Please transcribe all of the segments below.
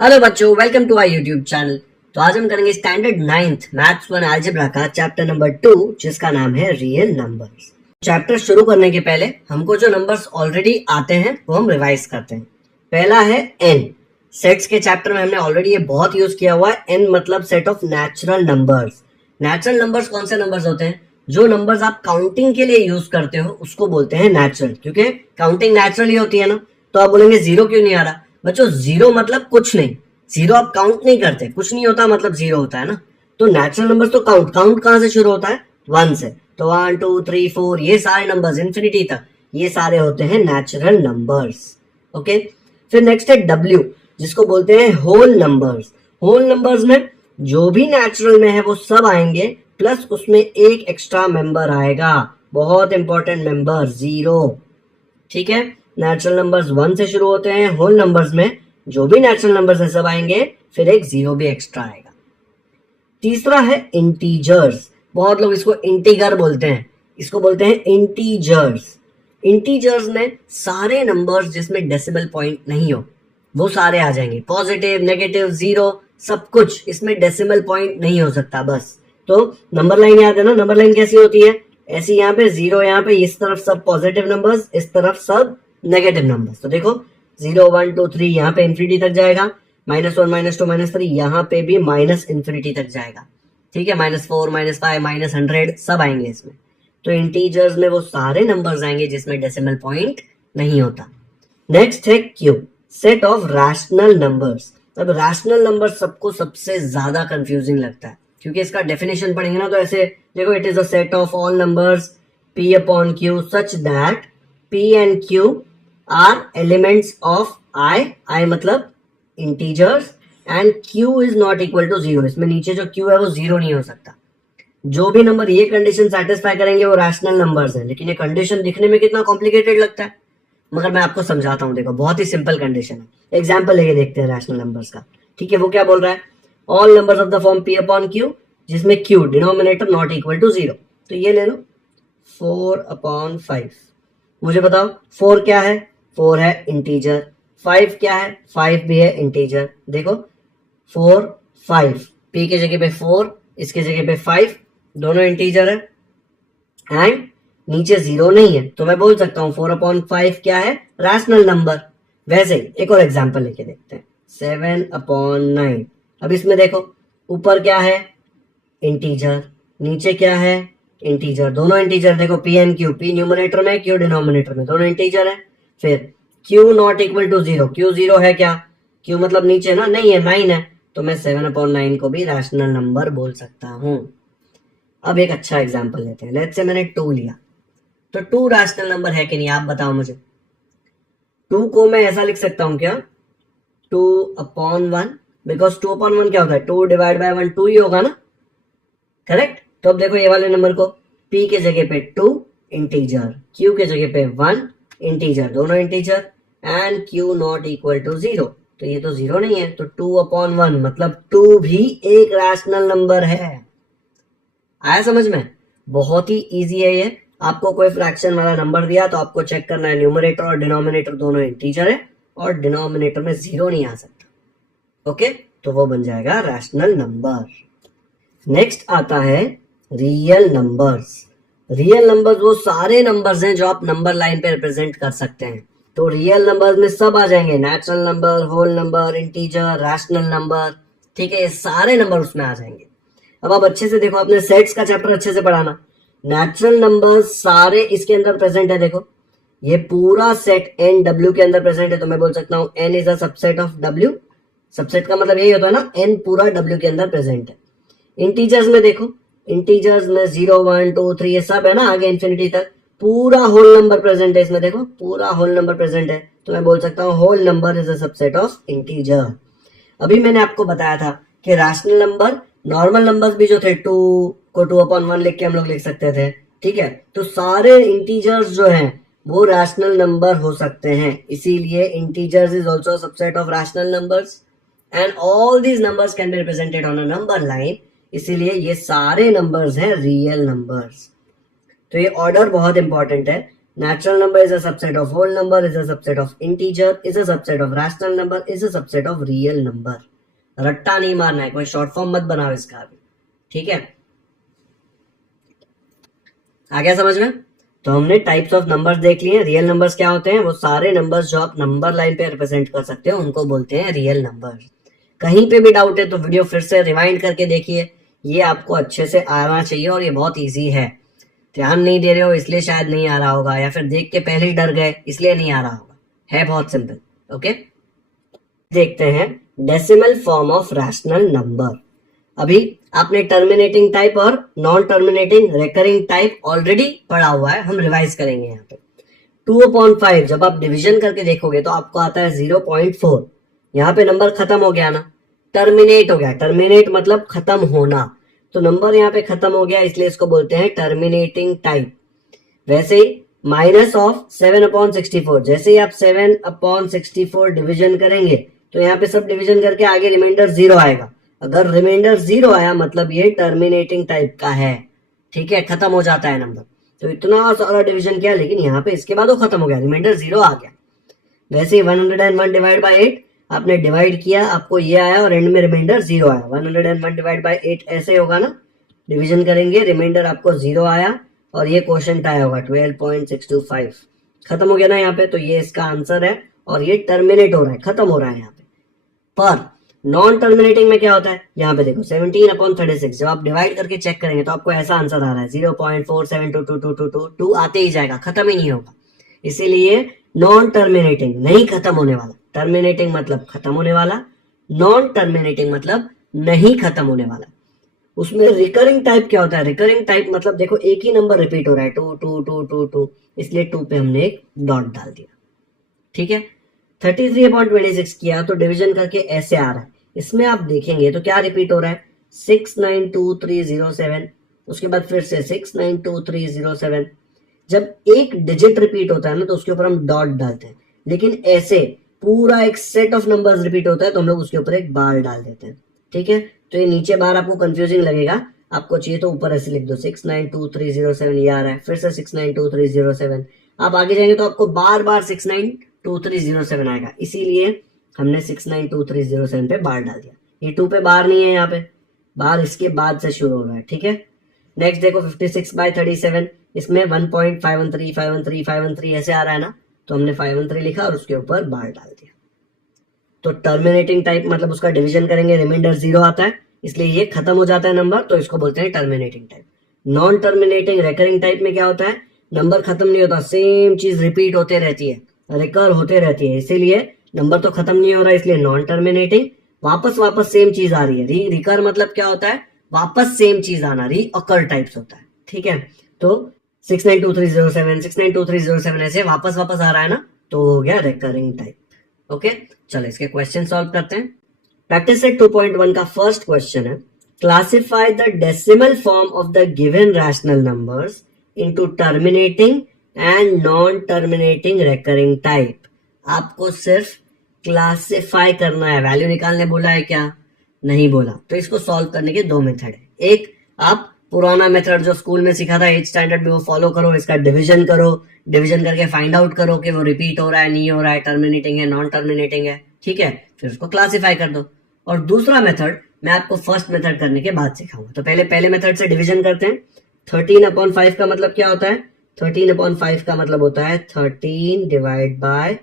Hello बच्चों, welcome to our YouTube channel. तो आज हम करेंगे स्टैंडर्ड 9th मैथ्स 1 अलजेब्रा का चैप्टर नंबर 2, जिसका नाम है रियल नंबर्स। चैप्टर शुरू करने के पहले हमको जो नंबर्स ऑलरेडी आते हैं वो हम रिवाइज करते हैं। पहला है एन। सेट्स के चैप्टर में हमने ऑलरेडी ये बहुत यूज किया हुआ है। एन मतलब set of natural numbers. Natural numbers कौन से नंबर्स होते हैं? जो नंबर्स आप काउंटिंग के लिए यूज करते हो उसको बोलते हैं नेचुरल, क्योंकि काउंटिंग नेचुरल ही होती है ना। तो आप बोलेंगे जीरो क्यों नहीं आ रहा? बच्चों जीरो मतलब कुछ नहीं। जीरो आप काउंट नहीं करते, कुछ नहीं होता मतलब जीरो होता है ना। तो नेचुरल नंबर्स तो काउंट कहां से शुरू होता है? 1 से। तो 1 2 3 4 ये सारे नंबर्स इंफिनिटी तक, ये सारे होते हैं नेचुरल नंबर्स। ओके। फिर नेक्स्ट है डब्ल्यू, जिसको बोलते हैं होल नंबर्स। होल नंबर्स में जो भी नेचुरल में है वो सब आएंगे, प्लस उसमें एक एक्स्ट्रा मेंबर आएगा, बहुत इंपॉर्टेंट मेंबर, जीरो। ठीक है। नेचुरल नंबर्स 1 से शुरू होते हैं। होल नंबर्स में जो भी नेचुरल नंबर्स है सब आएंगे, फिर एक जीरो भी एक्स्ट्रा आएगा। तीसरा है इंटीजर्स। बहुत लोग इसको इंटीगर बोलते हैं, इसको बोलते हैं इंटीजर्स। इंटीजर्स में सारे नंबर्स जिसमें डेसिमल पॉइंट नहीं हो वो सारे आ जाएंगे। पॉजिटिव, नेगेटिव, जीरो, सब कुछ, इसमें डेसिमल पॉइंट नहीं हो सकता बस। तो नंबर लाइन याद है ना? नंबर लाइन कैसी होती है? ऐसी, यहाँ पे जीरो, यहाँ पे इस तरफ सब पॉजिटिव नंबर्स, इस तरफ सब नेगेटिव नंबर्स। तो देखो 0 1 2 3 यहाँ पे इंफिनिटी तक जाएगा, -1 -2 -3 यहाँ पे भी माइनस इंफिनिटी तक जाएगा। ठीक है, -4 -5 -100 सब आएंगे इसमें। तो इंटीजर्स में वो सारे नंबर्स आएंगे जिसमें डेसिमल पॉइंट नहीं होता। नेक्स्ट है Q, set of rational numbers. अब रैशनल नंबर सबको सबसे ज्यादा कंफ्यूजिंग लगता है, क्योंकि इसका डेफिनेशन पढ़ेंगे ना तो ऐसे देखो, it is a set of all numbers p upon q such that p and q are elements of i मतलब integers, and q is not equal to zero. इसमें नीचे जो q है वो जीरो नहीं हो सकता। जो भी नंबर ये कंडीशन सेटिस्फाई करेंगे वो रैशनल नंबर्स हैं। लेकिन ये कंडीशन दिखने में कितना कॉम्प्लिकेटेड लगता है, मगर मैं आपको समझाता हूँ। देखो बहुत ही सिंपल कंडीशन है। एग्जाम्पल लेके देखते हैं रैशनल नंबर्स का। ठीक है, वो क्या बोल रहा है? All numbers of the form p upon q जिसमें q denominator not equal to zero. तो ये ले लो 4 अपॉन 5। मुझे बताओ 4 क्या है? 4 है इंटीजर। 5 क्या है? 5 भी है इंटीजर। देखो 4 5, p की जगह पे 4, इसके जगह पे 5, दोनों इंटीजर है, एंड नीचे जीरो नहीं है। तो मैं बोल सकता हूं 4 अपॉन 5 क्या है? Rational number. वैसे ही एक और एग्जांपल लेके देखते हैं, 7 अपॉन 9। अब इसमें देखो ऊपर क्या है? इंटीजर, नीचे क्या है? इंटीजर, दोनों इंटीजर। देखो p and q, p numerator में, q डिनोमिनेटर में, दोनों इंटीजर है। फिर q not equal to zero, q zero है क्या? q मतलब नीचे ना, नहीं है, 9 है। तो मैं 7 अपॉन 9 को भी रैशनल नंबर बोल सकता हूं। अब एक अच्छा एग्जांपल लेते हैं। लेट्स से मैंने 2 लिया, तो 2 रैशनल नंबर है कि नहीं, आप बताओ मुझे। 2 को मैं ऐसा लिख सकता हूं क्या? 2 अपॉन 1, बिकॉज 2 अपॉन 1 क्या होता है? 2 डिवाइड बाय 1 2 ही होगा ना, करेक्ट? तो अब देखो ये वाले नंबर को, p के जगह पे 2 इंटीजर, q के जगह पे 1 इंटीजर, दोनों integer, and q not equal to zero. तो ये तो जीरो नहीं है, तो 2 अपॉन 1 मतलब 2 भी एक रैशनल नंबर है। आया समझ में? बहुत ही इजी है ये। आपको कोई फ्रैक्शन वाला नंबर दिया तो आपको चेक करना है न्यूमरेटर और डिनोमिनेटर दोनों इंटीजर है, और डिनोमिनेटर में जीरो नहीं आ सकता। ओके, तो वो बन जाएगा रैशनल नंबर। नेक्स्ट आता है रियल नंबर्स। रियल नंबर्स वो सारे नंबर्स हैं जो आप नंबर लाइन पे रिप्रेजेंट कर सकते हैं। तो रियल नंबर्स में सब आ जाएंगे, natural number, whole number, integer, rational number. ठीक है, ये सारे नंबर उसमें आ जाएंगे। अब आप अच्छे से देखो, अपने सेट्स का चैप्टर अच्छे से पढ़ाना। नेचुरल नंबर्स सारे इसके अंदर प्रेजेंट है। देखो ये पूरा सेट एन डब्ल्यू के अंदर प्रेजेंट है, तो मैं बोल सकता हूं N is a subset of W. Subset का मतलब यही होता है ना, एन पूरा डब्ल्यू के अंदर प्रेजेंट है। इंटीजर्स में देखो, इंटीजर्स में 0 1 2 3 ये सब है ना, आगे इंफिनिटी तक पूरा होल नंबर प्रेजेंट है इसमें। देखो पूरा होल नंबर प्रेजेंट है, तो मैं बोल सकता हूँ whole number is a subset of integer. अभी मैंने आपको बताया था कि रैशनल नंबर, नॉर्मल नंबर्स भी जो थे 2 को 2 अपॉन 1 लिख के हम लोग लिख सकते थे। ठीक है, तो सारे इंटीजर्स जो हैं वो रैशनल नंबर हो सकते हैं, इसीलिए integers is also subset of rational numbers, and all these numbers can be represented on a number line. इसीलिए ये सारे नंबर्स हैं रियल नंबर्स। तो ये ऑर्डर बहुत इंपॉर्टेंट है। Natural number is a subset of whole number, is a subset of integer, is a subset of rational number, is a subset of real number. रट्टा नहीं मारना है, कोई शॉर्ट फॉर्म मत बनाओ इसका भी, ठीक है? आ गया समझ में? तो हमने टाइप्स ऑफ नंबर्स देख लिए। रियल नंबर्स क्या होते हैं? वो सारे नंबर्स जो आप नंबर लाइन पे रिप्रेजेंट कर सकते हो उनको बोलते हैं रियल नंबर। कहीं पे भी डाउट है तो वीडियो फिर से रिवाइंड करके देखिए, ये आपको अच्छे से आना चाहिए और ये बहुत ईजी है। ध्यान नहीं दे रहे हो इसलिए शायद नहीं आ रहा होगा, या फिर देख के पहले ही डर गए इसलिए नहीं आ रहा होगा, है बहुत सिंपल। ओके, देखते हैं decimal form of rational number. अभी आपने टर्मिनेटिंग टाइप और non terminating recurring type already पढ़ा हुआ है, हम रिवाइज करेंगे यहाँ पे। 2/5 जब आप डिवीजन करके देखोगे तो आपको आता है 0.4। यहाँ पे नंबर खत्म हो गया ना, टर्मिनेट हो गया। टर्मिनेट मतलब खत्म होना, तो नंबर यहाँ पे खत्म हो गया इसलिए इसको बोलते हैं टर्मिनेटिंग टाइप। वैसे ही माइनस ऑफ 7/64, जैसे ही आप 7/64 डिवीजन करेंगे तो यहाँ पे सब डिवीजन करके आगे रिमाइंडर 0 आएगा। अगर रिमाइंडर 0 आया मतलब ये टर्मिनेटिंग टाइप का है, ठीक है, खत्म हो जाता है नंबर। तो इतना सारा डिवीजन किया लेकिन यहाँ पे इसके बाद वो खत्म हो गया, रिमाइंडर 0 आ गया। वैसे ही 101 डिवाइड बाई 8 आपने डिवाइड किया, आपको ये आया और एंड में रिमाइंडर 0 आया। 101 डिवाइड बाई 8 ऐसे होगा ना, डिवीजन करेंगे रिमाइंडर आपको 0 आया और ये क्वोशिएंट आया होगा 12.625। खत्म हो गया ना यहाँ पे, तो ये इसका आंसर है और ये टर्मिनेट हो रहा है, खत्म हो रहा है यहाँ पे। पर नॉन टर्मिनेटिंग में क्या होता है? यहाँ पे देखो 17/36 जब आप डिवाइड करके चेक करेंगे तो आपको ऐसा आंसर आ रहा है 0.472222 आते ही जाएगा, खत्म ही नहीं होगा। इसीलिए नॉन टर्मिनेटिंग, नहीं खत्म होने वाला। टर्मिनेटिंग मतलब खत्म होने वाला, नॉन टर्मिनेटिंग मतलब नहीं खत्म होने वाला। उसमें रिकरिंग टाइप क्या होता है? रिकरिंग टाइप मतलब देखो एक ही नंबर रिपीट हो रहा है 2 2 2 2 2, इसलिए 2 पे हमने एक डॉट डाल दिया, ठीक है। 33/26 किया तो डिवीजन करके ऐसे आ रहा है। इसमें आप देखेंगे तो क्या रिपीट हो रहा है? 692307, उसके बाद फिर से 692307। जब एक डिजिट रिपीट होता है ना तो उसके ऊपर हम डॉट डालते हैं, लेकिन ऐसे पूरा एक सेट ऑफ नंबर्स रिपीट होता है तो हम लोग उसके ऊपर एक बार डाल देते हैं, ठीक है। तो ये नीचे बार आपको कंफ्यूजिंग लगेगा, आपको चाहिए तो ऊपर ऐसे लिख दो 692307, ये आ रहा है, फिर से 692307। आप आगे जाएंगे तो आपको बार बार 692307 आएगा, इसीलिए हमने 692307 पे बार डाल दिया। ये 2 पे बार नहीं है, यहाँ पे बार इसके बाद से शुरू हो रहा है, ठीक है। नेक्स्ट देखो 56/37, इसमें 1.513 ऐसे आ रहा है ना, तो हमने 513 लिखा और उसके ऊपर बार डाल दिया। तो टर्मिनेटिंग टाइप मतलब उसका डिवीजन करेंगे रिमाइंडर 0 आता है, इसलिए ये खत्म हो जाता है नंबर, तो इसको बोलते हैं terminating type. Non terminating recurring type में क्या होता है? नंबर खत्म नहीं होता, सेम चीज रिपीट होते रहती है, रिकर होते रहती है, इसीलिए नंबर तो खत्म नहीं हो रहा है, इसलिए नॉन टर्मिनेटिंग। वापस सेम चीज आ रही है। रिकर मतलब क्या होता है? वापस सेम चीज आना, रीअकर टाइप्स होता है, ठीक है। तो 692307 692307 ऐसे वापस आ रहा है ना, तो हो गया रिकरिंग टाइप। ओके, चलो इसके क्वेश्चन सॉल्व करते हैं। प्रैक्टिस सेट 2.1 का फर्स्ट क्वेश्चन है, classify the decimal form of the given rational numbers into terminating and non terminating recurring type. आपको सिर्फ क्लासिफाई करना है, वैल्यू निकालने बोला है क्या? नहीं बोला। तो इसको सॉल्व करने के 2 मेथड है। एक, आप पुराना मेथड जो स्कूल में सीखा था 8th स्टैंडर्ड में, वो फॉलो करो, इसका डिवीजन करो, डिवीजन करके फाइंड आउट करो कि वो रिपीट हो रहा है, नहीं हो रहा है, टर्मिनेटिंग है, नॉन टर्मिनेटिंग है, ठीक है। फिर उसको क्लासिफाई कर दो। और दूसरा मेथड मैं आपको फर्स्ट मेथड करने के बाद सिखाऊंगा। तो पहले मेथड से डिवीजन करते हैं। 13/5 का मतलब क्या होता है? 13/5 का मतलब होता है 13 डिवाइड बाय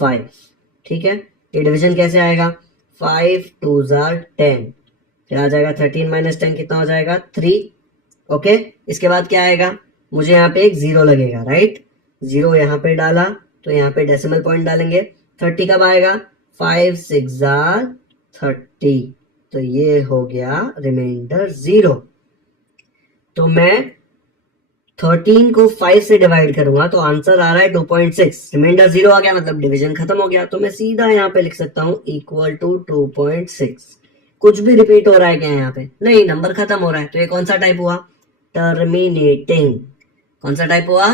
5, ठीक है। ये डिवीजन कैसे आएगा? 5 2s are 10, फिर आ जाएगा 13 - 10 कितना हो जाएगा? 3। ओके, इसके बाद क्या आएगा? मुझे यहाँ पे एक 0 लगेगा, राइट। 0 यहाँ पे डाला तो यहाँ पे डेसिमल पॉइंट डालेंगे। 30 कब आएगा? 5 6s are 30, तो ये हो गया रिमाइंडर 0। तो मैं 13 को 5 से डिवाइड करूंगा तो आंसर आ रहा है 2.6, रिमाइंडर 0 आ गया मतलब डिवीजन खत्म हो गया। तो मैं सीधा यहाँ पे लिख सकता हूँ इक्वल टू 2.6। कुछ भी रिपीट हो रहा है क्या यहाँ पे? नहीं, नंबर खत्म हो रहा है। तो ये कौन सा टाइप हुआ? टर्मिनेटिंग। कौन सा टाइप हुआ?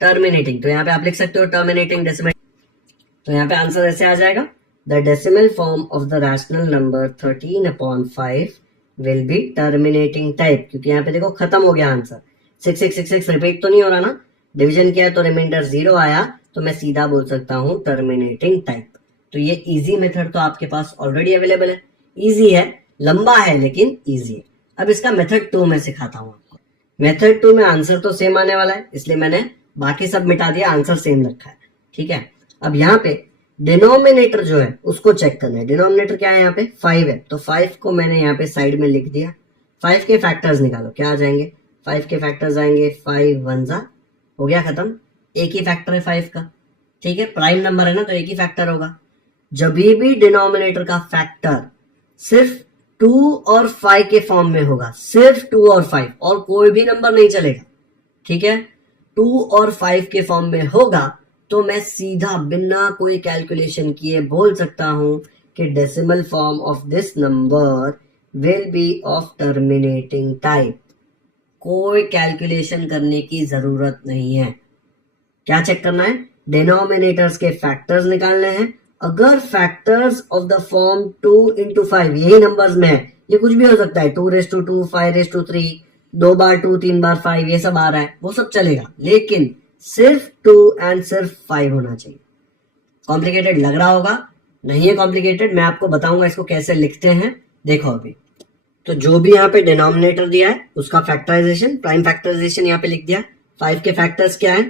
टर्मिनेटिंग। तो यहाँ पे आप लिख सकते हो टर्मिनेटिंग डेसिमल। तो यहाँ पे आंसर ऐसे आ जाएगा, the decimal form of the rational number 13/5 will be terminating type, क्योंकि यहाँ पे देखो खत्म हो गया आंसर। 6666 रिपीट तो नहीं हो रहा ना, डिवीजन किया तो रिमाइंडर 0 आया, तो मैं सीधा बोल सकता हूँ टर्मिनेटिंग टाइप। तो ये इजी मेथड तो आपके पास ऑलरेडी अवेलेबल है। इजी है, लंबा है लेकिन इजी है। अब इसका मेथड 2 में सिखाता हूँ आपको। मेथड 2 में आंसर तो सेम आने वाला है, इसलिए मैंने बाकी सब मिटा दिया, आंसर सेम रखा है। ठीक है, अब यहाँ पे डिनोमिनेटर जो है उसको चेक करना है। डिनोमिनेटर क्या है यहाँ पे 5 है, तो 5 को मैंने यहाँ पे साइड में लिख दिया। 5 के फैक्टर्स निकालो, क्या आ जाएंगे? 5 के फैक्टर्स आएंगे 5 1 जा, हो गया खत्म। एक ही फैक्टर है 5 का। ठीक है, प्राइम नंबर है ना, तो एक ही फैक्टर होगा। जब भी डिनोमिनेटर का फैक्टर सिर्फ 2 और 5 के फॉर्म में होगा, सिर्फ 2 और 5, और कोई भी नंबर नहीं चलेगा। ठीक है, 2 और 5 के फॉर्म में होगा तो मैं सीधा बिना कोई कैलकुलेशन किए बोल सकता हूं कि decimal form of this number will be of terminating type. कोई कैलकुलेशन करने की जरूरत नहीं है। क्या चेक करना है? डिनोमिनेटर्स के फैक्टर्स निकालने हैं। अगर factors of the form 2 into 5 यही नंबर्स में है, ये कुछ भी हो सकता है, 2 5 3, 2 बार 2 3 बार 5, ये सब आ रहा है, वो सब चलेगा, लेकिन सिर्फ 2 एंड सिर्फ 5 होना चाहिए। कॉम्प्लिकेटेड लग रहा होगा, नहीं है कॉम्प्लिकेटेड, मैं आपको बताऊंगा इसको कैसे लिखते हैं। देखो अभी तो जो भी यहाँ पे डिनोमिनेटर दिया है उसका फैक्टराइजेशन, प्राइम फैक्टराइजेशन यहाँ पे लिख दिया। 5 के फैक्टर्स क्या है?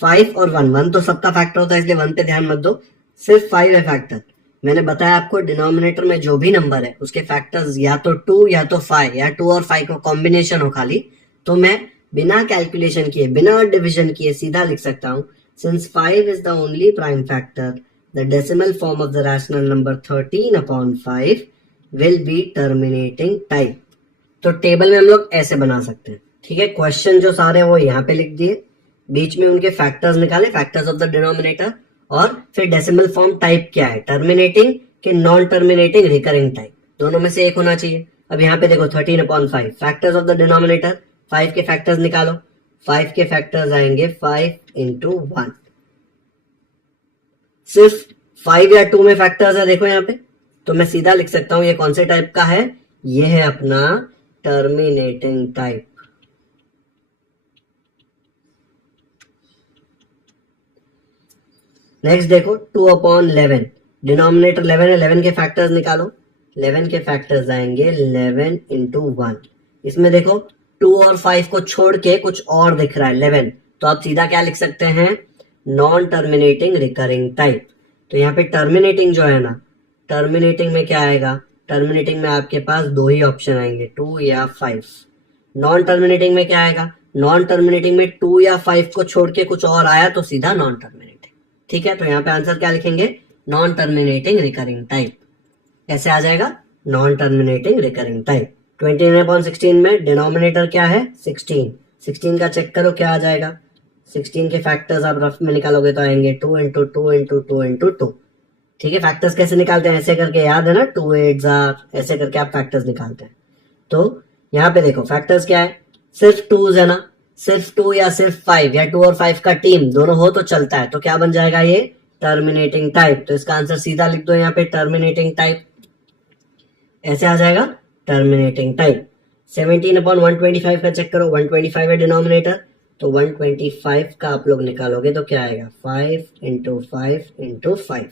5 और 1, 1 तो सबका फैक्टर होता है इसलिए 1 पे ध्यान मत दो, सिर्फ 5 है फैक्टर। मैंने बताया आपको डिनोमिनेटर में जो भी नंबर है उसके फैक्टर्स या तो 2 या तो 5 या 2 और 5 का कॉम्बिनेशन हो खाली, तो मैं बिना कैलकुलेशन किए, बिना डिविजन किए सीधा लिख सकता हूं, since 5 is the only prime factor, the decimal form of the rational number 13/5 will be terminating type. तो टेबल में हम लोग ऐसे बना सकते हैं। ठीक है, क्वेश्चन जो सारे वो यहाँ पे लिख दिए, बीच में उनके फैक्टर्स निकाले, फैक्टर्स ऑफ द डिनोमिनेटर, और फिर डेसिमल फॉर्म टाइप क्या है, टर्मिनेटिंग के नॉन टर्मिनेटिंग रिकरिंग टाइप, दोनों में से एक होना चाहिए। अब यहाँ पे देखो 13/5 फैक्टर्स ऑफ द डिनोमिनेटर, 5 के फैक्टर्स निकालो। 5 के फैक्टर्स आएंगे 5 into 1। सिर्फ 5 या 2 में फैक्टर्स है देखो यहाँ पे, तो मैं सीधा लिख सकता हूं ये कौन से टाइप का है, ये है अपना टर्मिनेटिंग टाइप। नेक्स्ट देखो 2/11, डिनोमिनेटर 11 है, 11 के फैक्टर्स निकालो। 11 के फैक्टर्स आएंगे 11 into 1। इसमें देखो 2 और 5 को छोड़ के कुछ और दिख रहा है 11, तो आप सीधा क्या लिख सकते हैं, नॉन टर्मिनेटिंग रिकरिंग टाइप। तो यहाँ पे टर्मिनेटिंग जो है ना, टर्मिनेटिंग में क्या आएगा, टर्मिनेटिंग में आपके पास 2 ही ऑप्शन आएंगे, 2 या 5। नॉन टर्मिनेटिंग में क्या आएगा, नॉन टर्मिनेटिंग में 2 या 5 को छोड़ के कुछ और आया तो सीधा नॉन टर्मिनेटिंग। ठीक है, तो यहाँ पे आंसर क्या लिखेंगे, नॉन टर्मिनेटिंग रिकरिंग टाइप। कैसे आ जाएगा, नॉन टर्मिनेटिंग रिकरिंग टाइप। 29/16 में डिनोमिनेटर क्या है 16, 16 का चेक करो क्या आ जाएगा। 16 के फैक्टर्स आप रफ में निकालोगे तो आएंगे 2 into 2 into 2 into 2। ठीक है, फैक्टर्स कैसे निकालते हैं, ऐसे करके, याद है ना, 2 8 ऐसे करके आप फैक्टर्स निकालते हैं। तो यहाँ पे देखो फैक्टर्स क्या है, सिर्फ 2 है ना, सिर्फ 2 या सिर्फ 5 या 2 और 5 का टीम दोनों हो तो चलता है, तो क्या बन जाएगा ये टर्मिनेटिंग टाइप। तो इसका आंसर सीधा लिख दो यहाँ पे टर्मिनेटिंग टाइप, ऐसे आ जाएगा टर्मिनेटिंग टाइप। 17/125 का चेक करो, 125 है डिनोमिनेटर, तो 125 का आप लोग निकालोगे तो क्या आएगा, 5 into 5 into 5।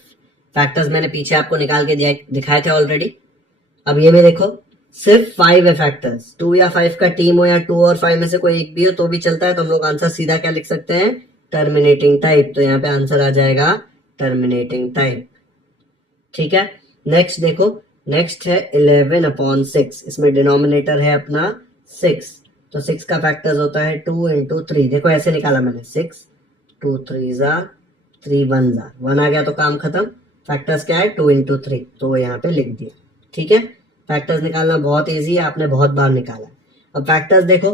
फैक्टर्स मैंने पीछे आपको निकाल के दिखाए थे ऑलरेडी। अब ये में देखो सिर्फ 5 है फैक्टर्स, 2 या 5 का टीम हो या 2 और 5 में से कोई एक भी हो तो भी चलता है, तो हम लोग आंसर सीधा क्या लिख सकते हैं, टर्मिनेटिंग टाइप। तो यहाँ पे आंसर आ जाएगा टर्मिनेटिंग टाइप। ठीक है, नेक्स्ट देखो, नेक्स्ट है 11/6, इसमें डिनोमिनेटर है अपना 6, तो 6 का फैक्टर्स होता है 2 into 3। देखो ऐसे निकाला मैंने, 6 2 3 3 1 आ गया तो काम खत्म। फैक्टर्स क्या है 2 into 3, तो वो यहाँ पे लिख दिया। ठीक है, फैक्टर्स निकालना बहुत इजी है, आपने बहुत बार निकाला है। अब फैक्टर्स देखो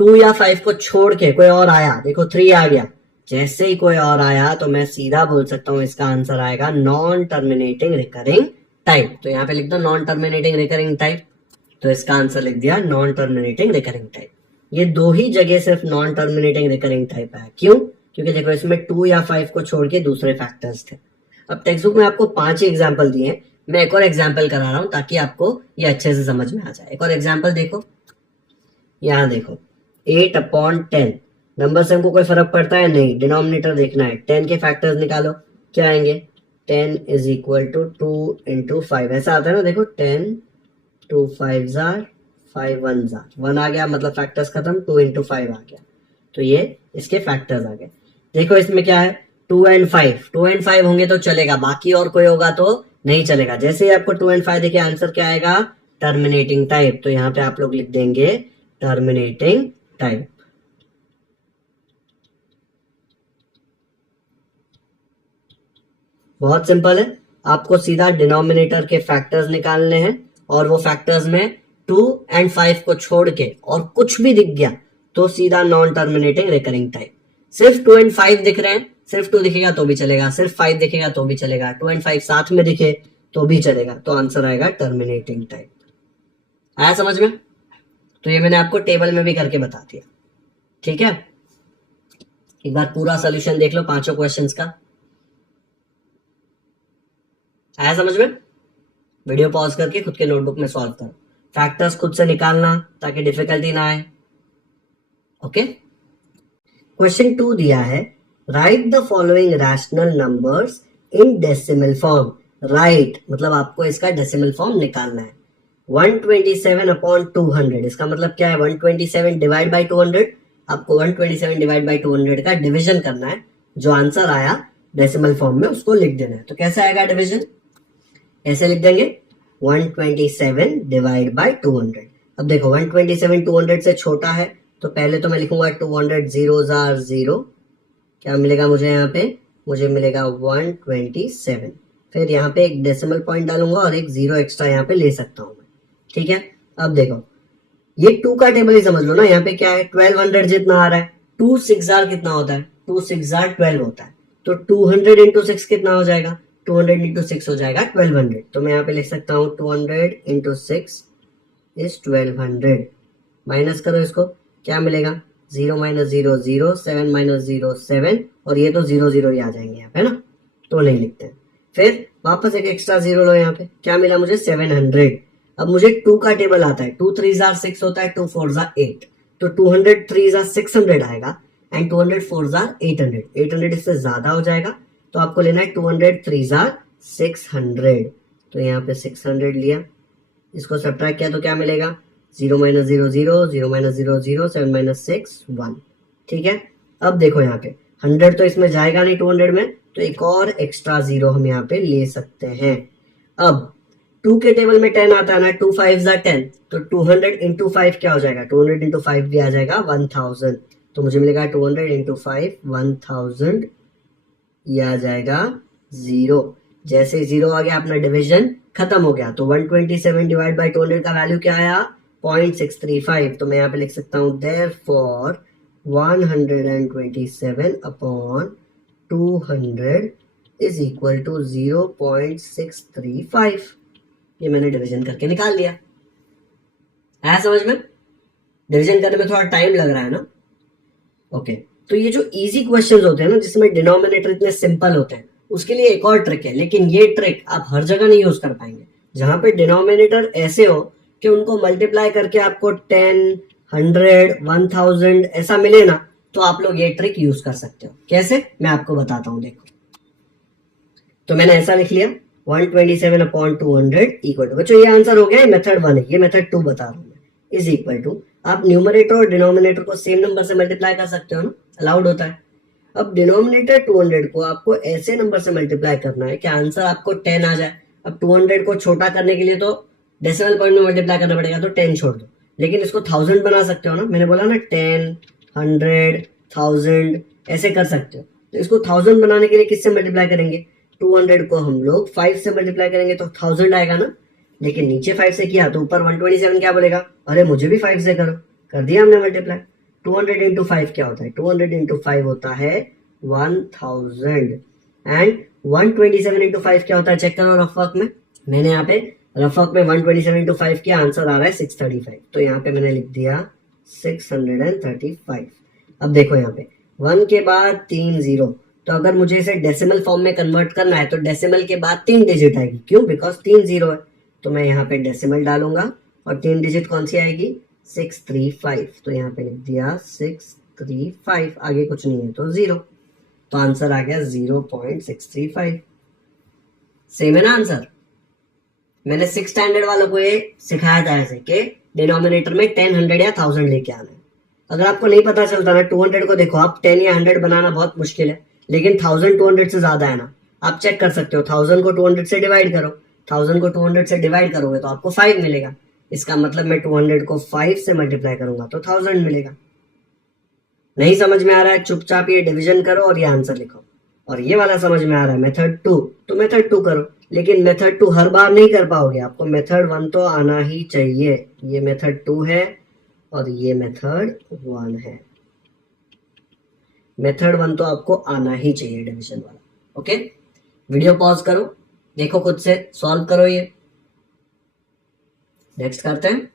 2 या 5 को छोड़ के कोई और आया, देखो 3 आ गया, जैसे ही कोई और आया तो मैं सीधा बोल सकता हूँ इसका आंसर आएगा नॉन टर्मिनेटिंग रिकरिंग टाइप। तो यहाँ पे लिख दो नॉन टर्मिनेटिंग रिकरिंग टाइप, तो इसका आंसर लिख दिया नॉन टर्मिनेटिंग रिकरिंग टाइप। ये 2 ही जगह सिर्फ नॉन टर्मिनेटिंग रिकरिंग टाइप है, क्यों, क्योंकि देखो इसमें 2 या 5 को छोड़ के दूसरे फैक्टर्स थे। अब टेक्स्ट बुक में आपको 5 ही एग्जाम्पल दिए हैं, मैं एक और एग्जाम्पल करा रहा हूं ताकि आपको ये अच्छे से समझ में आ जाए। एक और एग्जाम्पल देखो, यहाँ देखो 8/10, नंबर से हमको कोई फर्क पड़ता है नहीं, डिनोमिनेटर देखना है। 10 के फैक्टर्स निकालो, क्या आएंगे? 10 इज इक्वल टू 2 इंटू 5, ऐसा आता है ना, देखो 10 2 5 जार 5 1 जार 1 आ गया, मतलब फैक्टर्स खत्म, 2 इंटू 5 आ गया, तो ये इसके फैक्टर्स आ गए। देखो इसमें क्या है, 2 एंड 5, 2 एंड 5 होंगे तो चलेगा, बाकी और कोई होगा तो नहीं चलेगा। जैसे ही आपको 2 एंड 5 देखिए, आंसर क्या आएगा? Terminating type. तो यहाँ पे आप लोग लिख देंगे टर्मिनेटिंग टाइप। बहुत सिंपल है, आपको सीधा डिनोमिनेटर के फैक्टर्स निकालने हैं, और वो फैक्टर्स में 2 एंड 5 को छोड़ के और कुछ भी दिख गया तो सीधा नॉन टर्मिनेटिंग रिकरिंग टाइप। सिर्फ 2 एंड 5 दिख रहे हैं, सिर्फ 2 दिखेगा तो भी चलेगा, सिर्फ 5 दिखेगा तो भी चलेगा, 2 एंड 5 साथ में दिखे तो भी चलेगा, तो आंसर आएगा टर्मिनेटिंग टाइप। आया समझ में? तो ये मैंने आपको टेबल में भी करके बता दिया, ठीक है। एक बार पूरा सोल्यूशन देख लो पांचों क्वेश्चंस का। आया समझ में? वीडियो पॉज करके खुद के नोटबुक में सॉल्व करो, फैक्टर्स खुद से निकालना ताकि डिफिकल्टी ना आए। ओके, क्वेश्चन 2 दिया है, right the following rational numbers in decimal form. Right मतलब आपको इसका डेसिमल फॉर्म निकालना है। 127 अपॉन 200, इसका मतलब क्या है? 127 डिवाइड बाई 200। आपको 127 डिवाइड बाई 200 का डिवीजन करना है, जो आंसर आया डेसिमल फॉर्म में उसको लिख देना है। तो कैसे आएगा डिवीजन? ऐसे लिख देंगे 127 डिवाइड बाई 200। अब देखो 127 200 से छोटा है, तो पहले तो मैं लिखूंगा 200 zeros are 0, क्या मिलेगा मुझे यहाँ पे? मुझे मिलेगा 127। फिर यहाँ पे एक डेसिमल पॉइंट डालूंगा और एक जीरो एक्स्ट्रा यहाँ पे ले सकता हूँ मैं, ठीक है। अब देखो ये 2 का टेबल ही समझ लो ना, यहाँ पे क्या है? 1200 जितना आ रहा है, 2 6 जार कितना होता है? 2 6 जार 12 होता है, तो 200 इंटू 6 कितना हो जाएगा? 200 इंटू 6 हो जाएगा 1200। तो मैं यहाँ पे लिख सकता हूँ 200 इंटू 6 इज 1200। माइनस करो इसको, क्या मिलेगा? 0 माइनस 0 0, 7 माइनस 0 7, और ये तो 0 0 ही आ जाएंगे यहाँ पे ना, तो नहीं लिखते हैं। फिर वापस एक एक्स्ट्रा जीरो लो, यहाँ पे क्या मिला मुझे? 700। अब मुझे 2 का टेबल आता है, 2 3 जार 6 होता है, 2 4 जार 8, तो 200 3 जार 600 आएगा, एंड 200 4 जार 800। 800 इससे ज्यादा हो जाएगा, तो आपको लेना है 200 3 जार 600। तो यहाँ पे 600 लिया, इसको सब्ट्रैक्ट किया तो क्या मिलेगा? 0 माइनस 0 0, 0 माइनस 0 0, 7 माइनस 6 1, ठीक है। अब देखो यहाँ पे 100 तो इसमें जाएगा नहीं 200 में, तो एक और एक्स्ट्रा जीरो हम यहाँ पे ले सकते हैं। अब 2 के टेबल में 10 आता है ना, 2 5 जार 10, तो 200 इंटू 5 क्या हो जाएगा? 200 इंटू 5 भी आ जाएगा 1000, तो मुझे मिलेगा 200 इंटू 5 1000, ये आ जाएगा 0। जैसे ही 0 आ गया अपना डिवीजन खत्म हो गया, तो 127 डिवाइड बाई 200 का वैल्यू क्या आया? 0.635। तो मैं यहाँ पे लिख सकता हूँ therefore 127 upon 200 is equal to 0.635। ये मैंने डिवीजन करके निकाल लिया। आया समझ में? डिवीजन करने में थोड़ा टाइम लग रहा है ना। ओके, तो ये जो इजी क्वेश्चंस होते हैं ना, जिसमें डिनोमिनेटर इतने सिंपल होते हैं, उसके लिए एक और ट्रिक है, लेकिन ये ट्रिक आप हर जगह नहीं यूज कर पाएंगे। जहां पे डिनोमिनेटर ऐसे हो कि उनको मल्टीप्लाई करके आपको 10 100 1000 ऐसा मिले ना, तो आप लोग ये ट्रिक यूज कर सकते हो। कैसे? मैं आपको बताता हूं, देखो। तो मैंने ऐसा लिख लिया 127 अपॉन 200 इक्वल टू, बच्चों ये आंसर हो गया, मेथड 1 है, ये मेथड 2 बता रहा हूं मैं, इज इक्वल टू, आप न्यूमरेटर और डिनोमिनेटर को सेम नंबर से मल्टीप्लाई कर सकते हो ना, अलाउड होता है। अब डिनोमिनेटर 200 को आपको ऐसे नंबर से मल्टीप्लाई करना है कि आंसर आपको 10 आ जाए। अब 200 को छोटा करने के लिए तो डेसिमल पॉइंट में मल्टीप्लाई करना पड़ेगा, तो 10 छोड़ दो, लेकिन इसको 1000 बना सकते हो ना, मैंने बोला ना 10 100 1000 ऐसे कर सकते हो। तो इसको 1000 बनाने के लिए किससे मल्टीप्लाई करेंगे? 200 को हम लोग 5 से मल्टीप्लाई करेंगे तो 1000 आएगा ना, लेकिन नीचे 5 से किया तो ऊपर 127 क्या बोलेगा? अरे मुझे भी 5 से करो, कर दिया हमने मल्टीप्लाई। 200 इंटू 5 क्या होता है? 200 इंटू 5 होता है 1000, एंड 127 इंटू 5 क्या होता है? चेक करो रफ वर्क में, मैंने यहाँ पे रफ वर्क में 127 इंटू 5 किया, आंसर आ रहा है 635, तो यहाँ पे मैंने लिख दिया 635। अब देखो यहाँ पे 1 के बाद 3 जीरो, तो अगर मुझे इसे डेसिमल फॉर्म में कन्वर्ट करना है तो डेसिमल के बाद 3 डिजिट आएगी, क्यों? बिकॉज 3 जीरो है, तो मैं यहाँ पे डेसिमल डालूंगा और 3 डिजिट कौन सी आएगी? 635, तो यहाँ पे लिख दिया 0.635, आगे कुछ नहीं है तो 0, तो आंसर आ गया 0.635। सेम है ना आंसर। मैंने 6 स्टैंडर्ड वालों को ये सिखाया था ऐसे कि डिनोमिनेटर में 10, 100 या 1000 लेके आना है। अगर आपको नहीं पता चलता ना, 200 को देखो आप, 10 या 100 बनाना बहुत मुश्किल है, लेकिन 1000 200 से ज्यादा है ना, आप चेक कर सकते हो। 1000 को 200 से डिवाइड करो, 1000 को 200 से डिवाइड करोगे तो आपको 5 मिलेगा। इसका मतलब मैं 200 को 5 से मल्टीप्लाई करूंगा तो 1000 मिलेगा। नहीं समझ में आ रहा है, चुपचाप ये डिवीजन करो और ये आंसर लिखो। और ये वाला समझ में आ रहा है, मेथड 2, तो मेथड 2 करो। लेकिन मेथड 2 हर बार नहीं कर पाओगे, आपको मेथड 1 तो आना ही चाहिए। ये मेथड 2 है और ये मेथड 1 है। मेथड 1 तो आपको आना ही चाहिए, डिवीजन वाला। ओके, वीडियो पॉज करो, देखो खुद से, सॉल्व करो ये। नेक्स्ट करते हैं।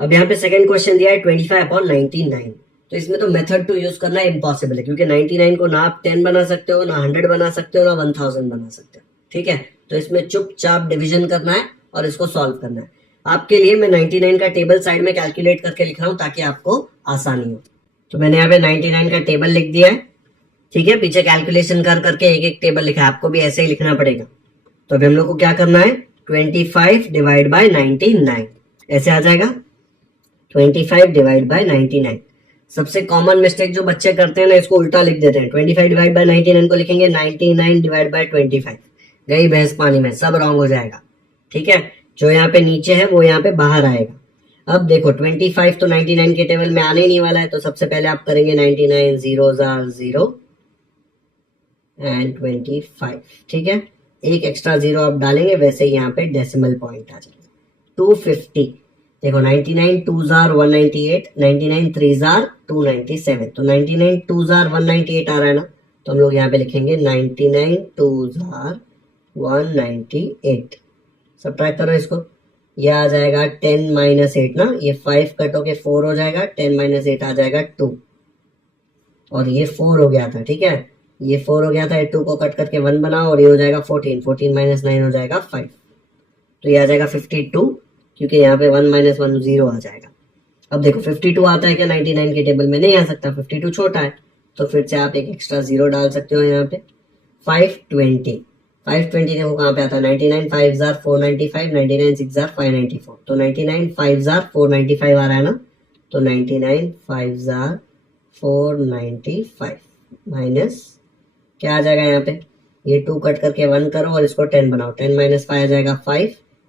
अब यहाँ पे सेकंड क्वेश्चन दिया है 25/99। तो इसमें तो मेथड 2 यूज करना इम्पॉसिबल है, क्योंकि 99 को ना आप 10 बना सकते हो, ना 100 बना सकते हो, ना 1000 बना सकते हो। ठीक है, तो इसमें चुपचाप डिवीजन करना है और इसको सॉल्व करना है। आपके लिए मैं 99 का टेबल साइड में कैलकुलेट करके लिख रहा हूं ताकि आपको आसानी हो। तो मैंने यहाँ पे 99 का टेबल लिख दिया है। ठीक है, पीछे कैलकुलेशन कर करके एक एक टेबल लिखा है, आपको भी ऐसे ही लिखना पड़ेगा। तो अभी हम लोग को क्या करना है, 25 डिवाइड बाय 99 ऐसे आ जाएगा, 25 डिवाइड बाय 99। सबसे कॉमन मिस्टेक जो बच्चे करते हैं ना, इसको उल्टा लिख देते हैं। 25 डिवाइड बाय 99 को लिखेंगे 99 डिवाइड बाय 25। गई भैंस पानी में, सब रॉन्ग हो जाएगा। ठीक है, जो यहाँ पे नीचे है वो यहाँ पे बाहर आएगा। अब देखो 25 तो 99 के टेबल में आने नहीं वाला है, तो सबसे पहले आप करेंगे 99 zeros are 0 and 25। ठीक है, एक एक्स्ट्रा जीरो आप डालेंगे, वैसे ही यहाँ पे डेसिमल पॉइंट आ जाएगा 250। देखो 99 2s are 198, 99 3s are 297, तो 99 2s are 198 आ रहा है ना, तो हम लोग यहाँ पे लिखेंगे 99 2s are 198। सब्ट्रैक्ट करो इसको, ये आ जाएगा 10 - 8 ना, ये 5 कट होके 4 हो जाएगा, 10 - 8 आ जाएगा 2, और ये 4 हो गया था। ठीक है, ये 4 हो गया था, 2 को कट करके 1 बनाओ और ये हो जाएगा 14, 14 - 9 हो जाएगा 5, तो ये आ जाएगा 52, क्योंकि यहाँ पे 1 - 1 0 आ जाएगा। अब देखो 52 आता है क्या, 99 के टेबल में नहीं आ सकता, 52 छोटा है, तो फिर से आप एक एक्स्ट्रा जीरो डाल सकते हो यहाँ पे। 520 देखो कहाँ पे आता है, 99 5s are 495, 99 6s are 594, तो 99 5s are 495 आ रहा है ना, तो 99 5s are 495 माइनस क्या आ जाएगा यहाँ पे, ये 2 कट करके 1 करो और इसको 10 बनाओ, 10 - 5 आ जाएगा 5,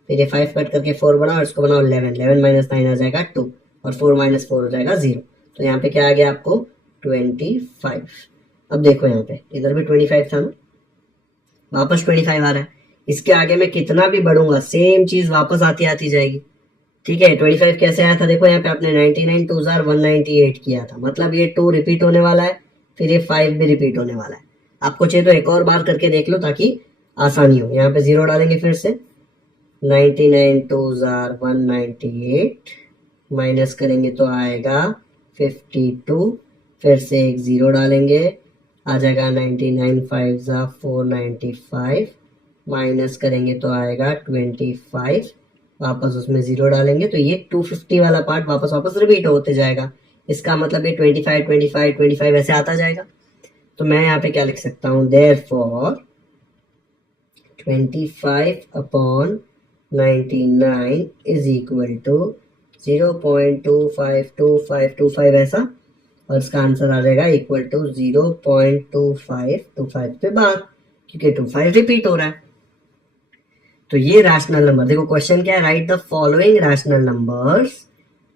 फिर ये 5 कट करके 4 बनाओ और इसको बनाओ 11, 11 - 9 आ जाएगा 2, और 4 - 4 हो जाएगा 0, तो यहाँ पे क्या आ गया आपको 25। अब देखो यहाँ पे इधर भी 25 था ना, वापस 25 आ रहा है। इसके आगे मैं कितना भी बढ़ूंगा सेम चीज वापस आती आती जाएगी। ठीक है, 25 कैसे आया था, देखो यहाँ पे आपने 99 2s are 198 किया था, मतलब ये 2 रिपीट होने वाला है, फिर ये 5 भी रिपीट होने वाला है। आपको चाहिए तो एक और बार करके देख लो ताकि आसानी हो। यहाँ पे 0 डालेंगे, फिर से 99 2s are 198 माइनस करेंगे तो आएगा 52, फिर से एक 0 डालेंगे, आ जाएगा 99 5s are 495 माइनस करेंगे तो आएगा 25, वापस उसमें 0 डालेंगे, तो ये 250 वाला पार्ट वापस रिपीट होते जाएगा। इसका मतलब ये 25 25 25 ऐसे आता जाएगा। तो मैं यहाँ पे क्या लिख सकता हूँ, therefore 25/99 is equal to 0.252525 ऐसा, और इसका आंसर आ जाएगा इक्वल टू 0.2525 पे बार, क्योंकि 25 रिपीट हो रहा है। तो ये रैशनल नंबर, देखो क्वेश्चन क्या है, right the following rational numbers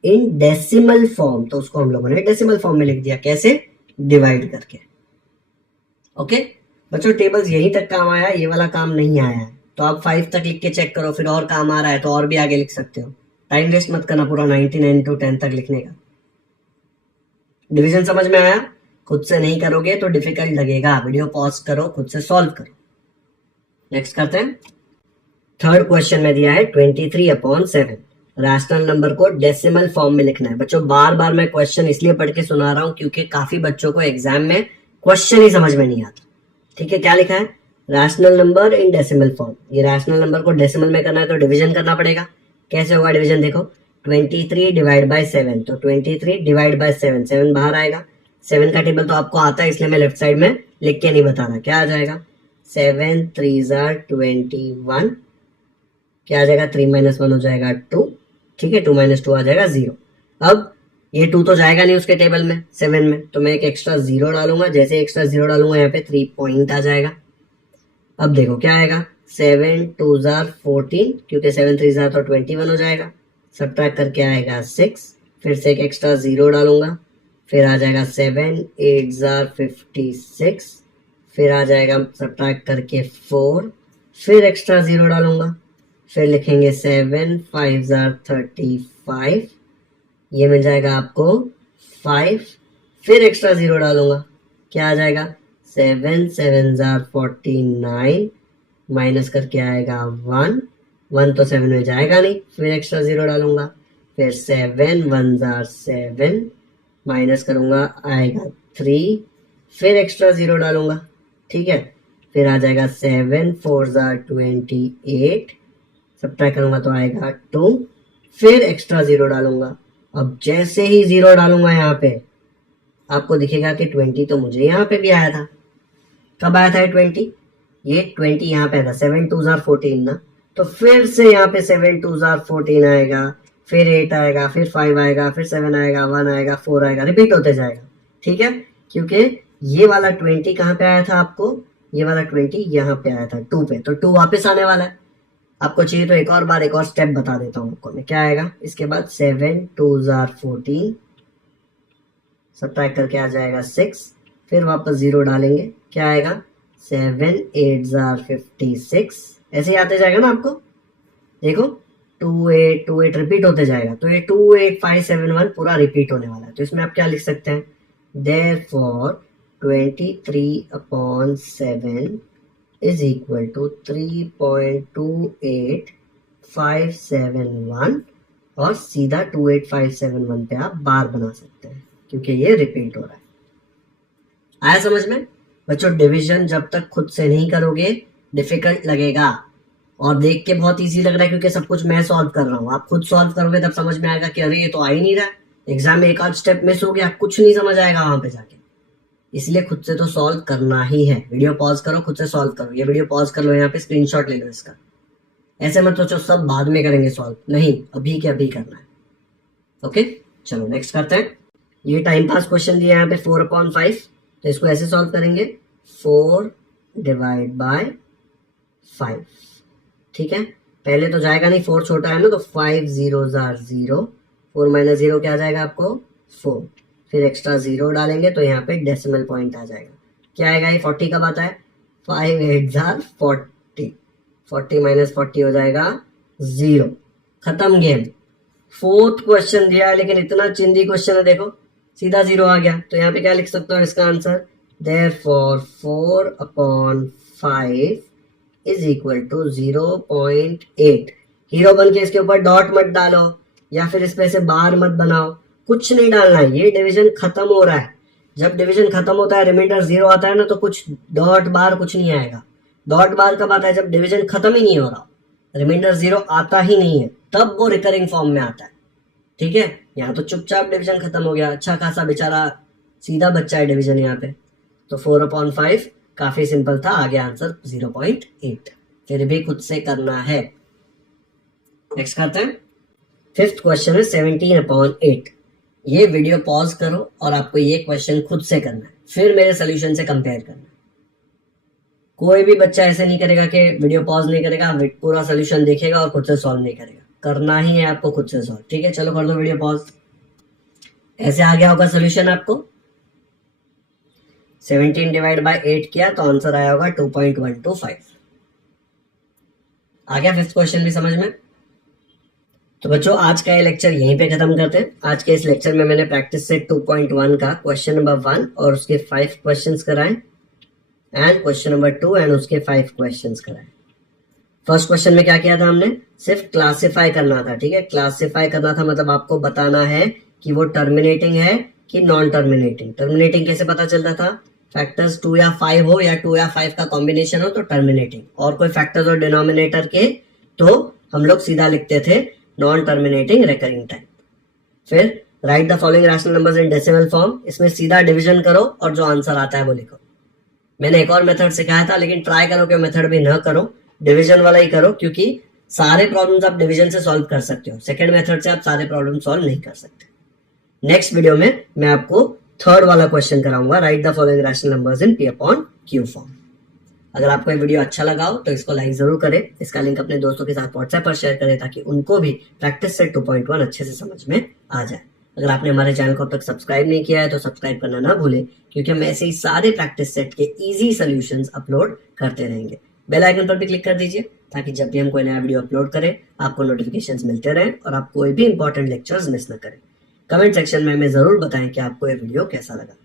in decimal form, तो उसको हम लोगों ने डेसिमल फॉर्म में लिख दिया, कैसे, डिवाइड करके। ओके बच्चों, टेबल्स यहीं तक काम आया, ये वाला काम नहीं आया है, तो आप 5 तक लिख के चेक करो, फिर और काम आ रहा है तो और भी आगे लिख सकते हो। टाइम वेस्ट मत करना पूरा 99 to 10 तक लिखने का। डिवीजन समझ में आया, खुद से नहीं करोगे तो डिफिकल्ट लगेगा, वीडियो पॉज करो, खुद से सॉल्व करो। नेक्स्ट करते हैं। थर्ड क्वेश्चन में दिया है 23/7, रैशनल नंबर को डेसिमल फॉर्म में लिखना है। बच्चों बार बार मैं क्वेश्चन इसलिए पढ़ के सुना रहा हूं क्योंकि काफी बच्चों को एग्जाम में क्वेश्चन ही समझ में नहीं आता। ठीक है, क्या लिखा है, rational number in decimal form. ये रैशनल नंबर को डेसिमल में करना है तो डिवीजन करना पड़ेगा। कैसे होगा डिवीजन, देखो 23 डिवाइड बाय 7, तो 23 डिवाइड बाय 7, 7 बाहर आएगा, 7 का टेबल तो आपको आता है, इसलिए मैं लेफ्ट साइड में लिख के नहीं बता रहा। क्या आ जाएगा, 7 3 21, क्या आ जाएगा, 3 - 1 हो जाएगा 2, ठीक है, 2 - 2 आ जाएगा 0। अब ये 2 तो जाएगा नहीं उसके टेबल में 7 में, तो मैं एक एक्स्ट्रा 0 डालूंगा। जैसे एक्स्ट्रा 0 डालूंगा यहाँ पे 3 पॉइंट आ जाएगा। अब देखो क्या आएगा, 7 2 14, क्योंकि 7 3 तो 21 हो जाएगा। सब्ट्रैक्ट करके आएगा 6, फिर से एक एक्स्ट्रा 0 डालूंगा, फिर आ जाएगा 7 8 56, फिर आ जाएगा सब्ट्रैक्ट करके 4, फिर एक्स्ट्रा 0 डालूंगा, फिर लिखेंगे 7 5 35, ये मिल जाएगा आपको 5, फिर एक्स्ट्रा 0 डालूंगा, क्या आ जाएगा, 7 7 49, माइनस करके आएगा 1, 1 तो 7 में जाएगा नहीं, फिर एक्स्ट्रा 0 डालूंगा, फिर 7 1 7, माइनस करूंगा आएगा 3, फिर एक्स्ट्रा 0 डालूंगा, ठीक है, फिर आ जाएगा 7 4 28, सब्ट्रैक्ट करूंगा तो आएगा 2, फिर एक्स्ट्रा 0 डालूंगा। अब जैसे ही 0 डालूंगा यहाँ पे आपको दिखेगा कि 20 तो मुझे यहाँ पे भी आया था। कब आया था 20? ये 20 यहाँ पे आया था, 7 2 14 ना, तो फिर से यहाँ पे 7 2 14 आएगा, फिर 8 आएगा, फिर 5 आएगा, फिर 7 आएगा, 1 आएगा, 4 आएगा, रिपीट होते जाएगा, ठीक है, क्योंकि ये वाला 20 कहाँ पे आया था आपको, ये वाला 20 यहाँ पे आया था 2 पे, तो 2 वापस आने वाला है। आपको चाहिए तो एक और बार एक और स्टेप बता देता हूँ आपको मैं, क्या आएगा इसके बाद, 7 2 14, सब्ट्रैक्ट करके आ जाएगा 6, फिर वापस 0 डालेंगे, क्या आएगा, 7 8 56, ऐसे ही आते जाएगा ना आपको, देखो 2 8 2 8 रिपीट होते जाएगा, तो ये 2 8 5 7 1 पूरा रिपीट होने वाला है। तो इसमें आप क्या लिख सकते हैं, therefore 23/7 is equal to 3.28571, और सीधा 28571 पे आप बार बना सकते हैं क्योंकि ये रिपीट हो रहा है। आया समझ में बच्चों? डिवीजन जब तक खुद से नहीं करोगे डिफिकल्ट लगेगा, और देख के बहुत इजी लग रहा है क्योंकि सब कुछ मैं सॉल्व कर रहा हूँ। आप खुद सॉल्व करोगे तब समझ में आएगा कि अरे ये तो आ ही नहीं रहा है, एग्जाम में एक आध स्टेप मिस हो गया, कुछ नहीं समझ आएगा वहां पे जाके। इसलिए खुद से तो सॉल्व करना ही है। वीडियो पॉज करो, खुद से सॉल्व करो। ये वीडियो पॉज कर लो, यहाँ पे स्क्रीनशॉट ले लो इसका। ऐसे मत सोचो सब बाद में करेंगे सॉल्व, नहीं, अभी के अभी करना है। ओके, चलो नेक्स्ट करते हैं। ये टाइम पास क्वेश्चन दिया है यहाँ पे 4/5, तो इसको ऐसे सॉल्व करेंगे, 4 डिवाइड बाय 5, ठीक है। पहले तो जाएगा नहीं, 4 छोटा है ना, तो 5 0 0, 4 - 0 क्या आ जाएगा आपको, 4, फिर एक्स्ट्रा 0 डालेंगे तो यहाँ पे डेसिमल पॉइंट आ जाएगा। क्या आएगा, ये 40 कब आता है, 5 8 40, 40 - 40 हो जाएगा 0, खत्म गेम। 4th क्वेश्चन दिया है लेकिन इतना चिंदी क्वेश्चन है, देखो सीधा 0 आ गया, तो यहाँ पे क्या लिख सकते हो इसका answer, therefore 4/5 is equal to 0.8। Hero बन के इसके ऊपर डॉट मत डालो या फिर इस पे से बार मत बनाओ, कुछ नहीं डालना है। ये डिवीजन खत्म हो रहा है, जब डिवीजन खत्म होता है, रिमाइंडर 0 आता है ना, तो कुछ डॉट बार कुछ नहीं आएगा। डॉट बार कब आता है, जब डिवीजन खत्म ही नहीं हो रहा, रिमाइंडर 0 आता ही नहीं है, तब वो रिकरिंग फॉर्म में आता है, ठीक है। यहाँ तो चुपचाप डिवीजन खत्म हो गया, अच्छा खासा बेचारा सीधा बच्चा है डिवीजन यहाँ पे। तो 4/5 काफी सिंपल था, आ गया आंसर 0.8। फिर भी खुद से करना है। नेक्स्ट करते हैं। 5th क्वेश्चन है 17/8। ये वीडियो पॉज करो और आपको ये क्वेश्चन खुद से करना है, फिर मेरे सोल्यूशन से कंपेयर करना है। कोई भी बच्चा ऐसे नहीं करेगा कि वीडियो पॉज नहीं करेगा, पूरा सोल्यूशन देखेगा और खुद से सॉल्व नहीं करेगा। करना ही है आपको खुद से सॉल्व, ठीक है। चलो कर दो वीडियो पॉज। ऐसे आ गया होगा सोल्यूशन आपको, 17 डिवाइड बाय 8 किया तो आंसर आया होगा 2.125। आ गया 5th क्वेश्चन भी समझ में? तो बच्चों आज का ये लेक्चर यहीं पे खत्म करते हैं। आज के इस लेक्चर में मैंने प्रैक्टिस सेट 2.1 का क्वेश्चन नंबर 1 और उसके 5 क्वेश्चंस कराए, एंड क्वेश्चन नंबर 2 एंड उसके 5 क्वेश्चंस कराए। फर्स्ट क्वेश्चन में क्या किया था हमने, सिर्फ क्लासिफाई करना था, ठीक है। क्लासिफाई करना था मतलब आपको बताना है कि वो टर्मिनेटिंग है कि नॉन टर्मिनेटिंग। टर्मिनेटिंग कैसे पता चलता था, फैक्टर्स 2 या 5 हो या 2 या 5 का कॉम्बिनेशन हो तो टर्मिनेटिंग, और कोई फैक्टर्स और डिनोमिनेटर के तो हम लोग सीधा लिखते थे नॉन टर्मिनेटिंग रिकरिंग टाइप। फिर right the following rational numbers in decimal form, इसमें सीधा डिवीजन करो और जो आंसर आता है वो लिखो। मैंने एक और मेथड सिखाया था, लेकिन ट्राई करो कि मेथड भी न करो, डिवीजन वाला ही करो, क्योंकि सारे प्रॉब्लम्स आप डिवीजन से सॉल्व कर सकते हो। सेकंड मेथड से आप सारे प्रॉब्लम सॉल्व नहीं कर सकते। नेक्स्ट वीडियो में मैं आपको थर्ड वाला क्वेश्चन कराऊंगा, right the following rational numbers in P/Q form. अगर आपको ये वीडियो अच्छा लगा हो तो इसको लाइक जरूर करें, इसका लिंक अपने दोस्तों के साथ व्हाट्सएप पर शेयर करें ताकि उनको भी प्रैक्टिस सेट 2.1 अच्छे से समझ में आ जाए। अगर आपने हमारे चैनल को अब तक सब्सक्राइब नहीं किया है तो सब्सक्राइब करना ना भूलें, क्योंकि हम ऐसे ही सारे प्रैक्टिस सेट के इजी सॉल्यूशंस अपलोड करते रहेंगे। बेल आइकन पर भी क्लिक कर दीजिए ताकि जब भी हम कोई नया वीडियो अपलोड करें आपको नोटिफिकेशंस मिलते रहें और आप कोई भी इंपॉर्टेंट लेक्चर्स मिस ना करें। कमेंट सेक्शन में हमें जरूर बताएं कि आपको ये वीडियो कैसा लगा।